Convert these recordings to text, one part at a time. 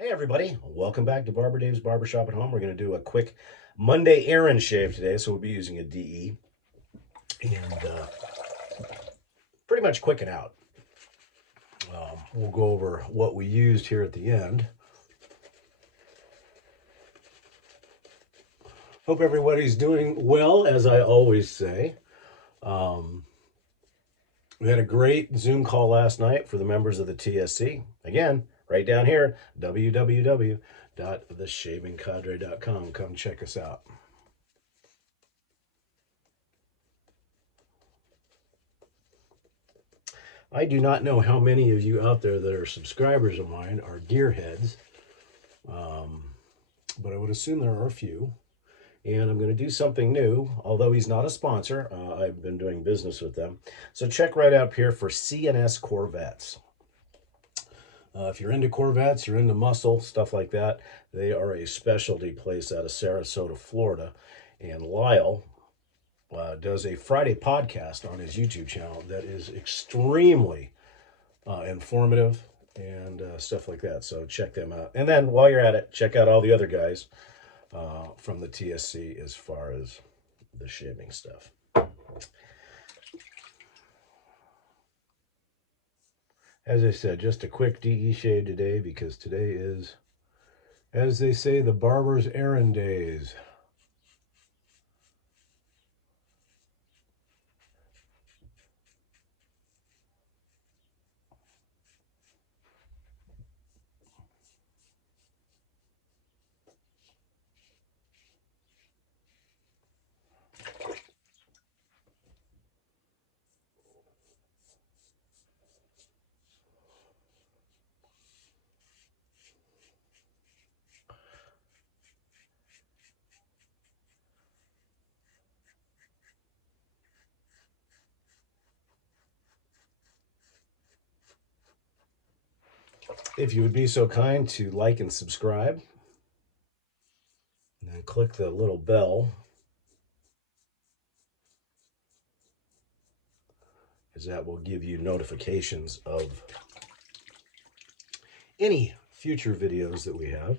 Hey everybody, welcome back to Barber Dave's Barbershop at Home. We're going to do a quick Monday errand shave today, so we'll be using a DE and pretty much quick and out. We'll go over what we used here at the end. Hope everybody's doing well, as I always say. We had a great Zoom call last night for the members of the TSC. Again, right down here, www.theshavingcadre.com. Come check us out. I do not know how many of you out there that are subscribers of mine are gearheads, but I would assume there are a few. And I'm going to do something new, although he's not a sponsor. I've been doing business with them. So check right up here for CNS Corvettes. If you're into Corvettes, you're into muscle, stuff like that, they are a specialty place out of Sarasota, Florida. And Lyle does a Friday podcast on his YouTube channel that is extremely informative and stuff like that. So check them out. And then while you're at it, check out all the other guys from the TSC as far as the shaving stuff. As I said, just a quick DE shave today because today is, as they say, the barber's errand days. If you would be so kind to like and subscribe, and then click the little bell, as that will give you notifications of any future videos that we have.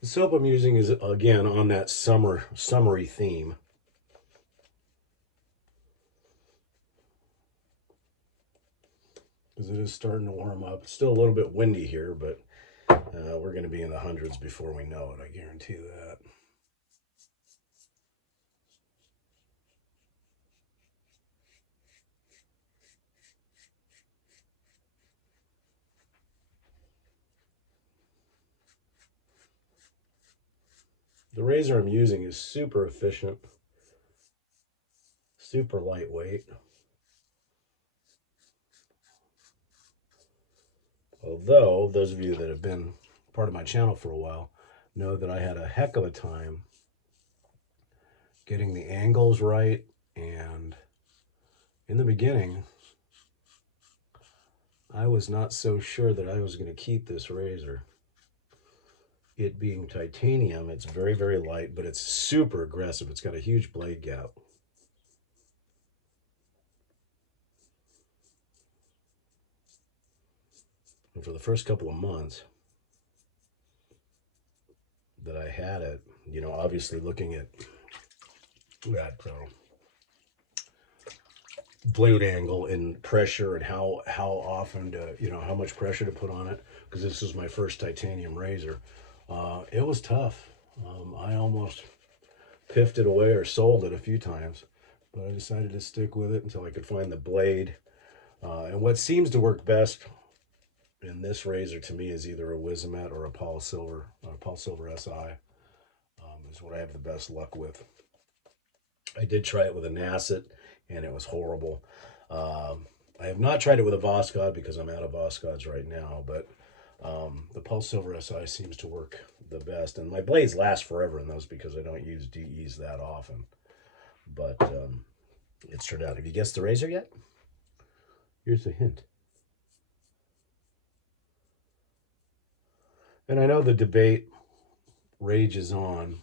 The soap I'm using is, again, on that summery theme. Because it is starting to warm up. It's still a little bit windy here, but we're going to be in the hundreds before we know it, I guarantee that. The razor I'm using is super efficient, super lightweight. Although, those of you that have been part of my channel for a while know that I had a heck of a time getting the angles right, and in the beginning, I was not so sure that I was going to keep this razor. It being titanium, it's very, very light, but it's super aggressive. It's got a huge blade gap. And for the first couple of months that I had it, you know, obviously looking at that blade angle and pressure and how often to, you know, how much pressure to put on it, because this was my first titanium razor. It was tough. I almost piffed it away or sold it a few times, but I decided to stick with it until I could find the blade. And what seems to work best in this razor to me is either a Wizamet or a Polsilver SI. Is what I have the best luck with. I did try it with a Nasset, and it was horrible. I have not tried it with a Voskhod because I'm out of Voschods right now, but the Polsilver SI seems to work the best. And my blades last forever in those because I don't use DEs that often. But it's turned out. Have you guessed the razor yet? Here's a hint. And I know the debate rages on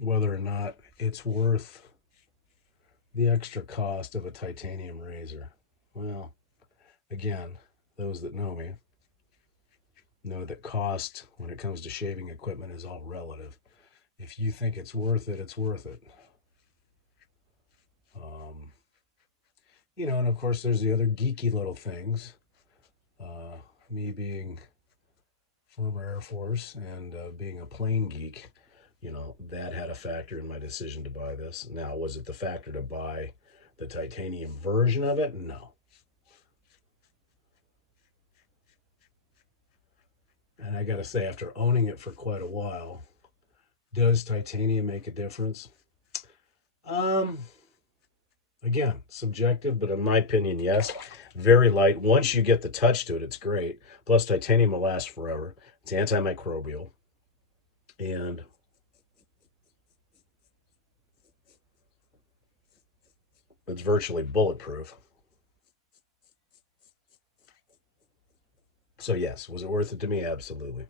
whether or not it's worth The extra cost of a titanium razor. Well, again, those that know me know that cost when it comes to shaving equipment is all relative. If you think it's worth it, it's worth it. Um, and of course, there's the other geeky little things. Me being former Air Force and being a plane geek, that had a factor in my decision to buy this. Now, was it the factor to buy the titanium version of it? No. And I got to say, after owning it for quite a while, does titanium make a difference? Um, Again, subjective, but in my opinion, yes. Very light. Once you get the touch to it, it's great. Plus, titanium will last forever. It's antimicrobial. And it's virtually bulletproof. So, yes, was it worth it to me? Absolutely.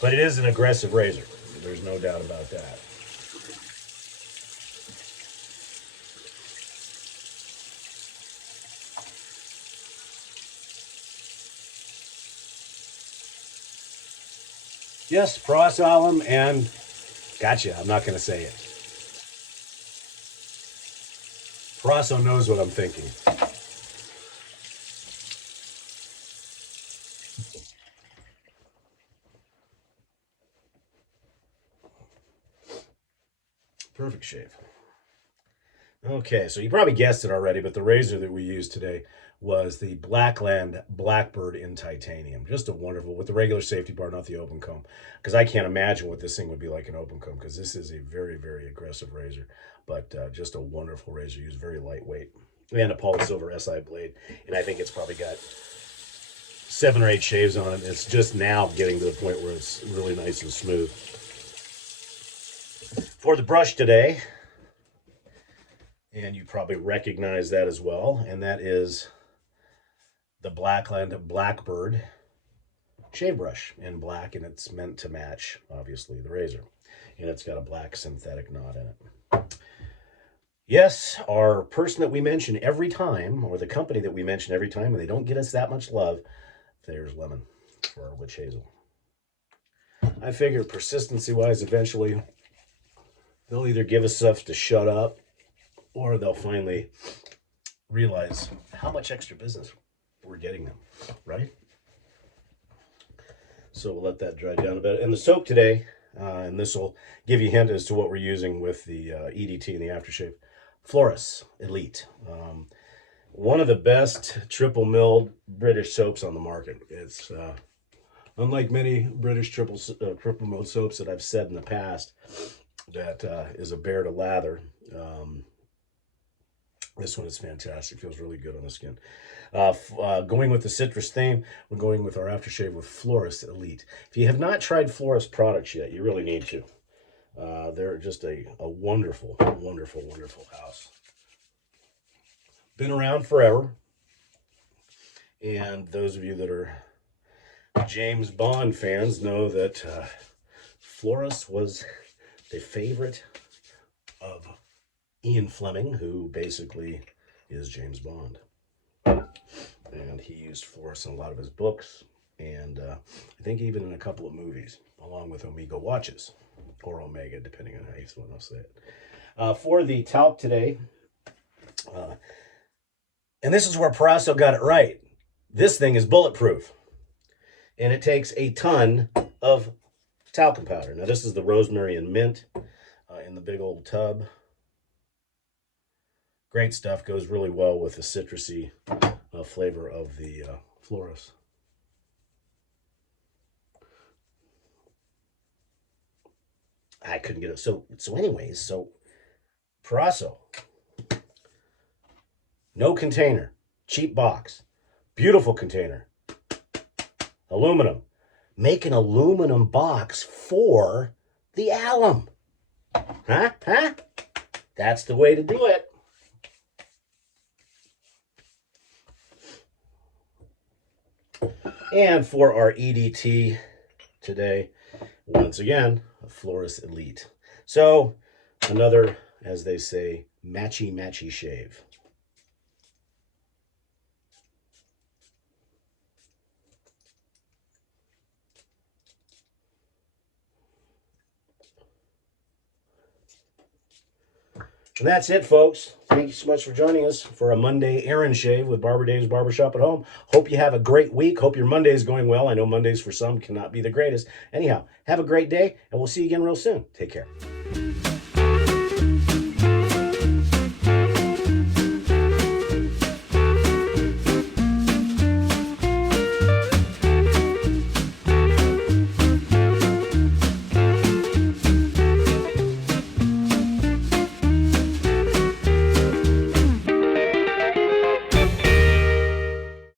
But it is an aggressive razor. There's no doubt about that. Yes, Proraso, Alum, and gotcha. I'm not going to say it. Proraso knows what I'm thinking. Perfect shave. Okay, so you probably guessed it already, but the razor that we used today was the Blackland Blackbird in titanium. Just a wonderful, with the regular safety bar, not the open comb. Because I can't imagine what this thing would be like in open comb, because this is a very, very aggressive razor. But just a wonderful razor, used very lightweight. And a Polsilver SI blade. And I think it's probably got 7 or 8 shaves on it. It's just now getting to the point where it's really nice and smooth. For the brush today, and you probably recognize that as well, and that is the Blackland Blackbird shave brush in black, and it's meant to match, obviously, the razor. And it's got a black synthetic knot in it. Yes, our person that we mention every time, or the company that we mention every time, and they don't get us that much love, Thayers Lemon for our witch hazel. I figure persistency-wise, eventually, they'll either give us stuff to shut up, or they'll finally realize how much extra business we're getting them, right? So we'll let that dry down a bit. And the soap today, and this will give you a hint as to what we're using with the EDT and the aftershave, Floris Elite. One of the best triple milled British soaps on the market. It's unlike many British triple milled soaps that I've said in the past that is a bear to lather. This one is fantastic. Feels really good on the skin. Going with the citrus theme, we're going with our aftershave with Floris Elite. If you have not tried Floris products yet, you really need to. They're just a wonderful, wonderful, wonderful house. Been around forever. And those of you that are James Bond fans know that Floris was the favorite of Ian Fleming, who basically is James Bond. And he used Floris in a lot of his books, and I think even in a couple of movies, along with Omega watches, or Omega, depending on how you want to say it. For the talc today, and this is where Proraso got it right. This thing is bulletproof, and it takes a ton of talcum powder. Now, this is the rosemary and mint in the big old tub. Great stuff. Goes really well with the citrusy flavor of the Floris. I couldn't get it. So anyways, Proraso. No container. Cheap box. Beautiful container. Aluminum. Make an aluminum box for the alum. Huh? That's the way to do it. And for our EDT today, once again, a Floris Elite. So another, as they say, matchy shave. And that's it, folks. Thank you so much for joining us for a Monday errand shave with Barber Dave's Barbershop at Home. Hope you have a great week. Hope your Monday is going well. I know Mondays for some cannot be the greatest. Anyhow, have a great day, and we'll see you again real soon. Take care.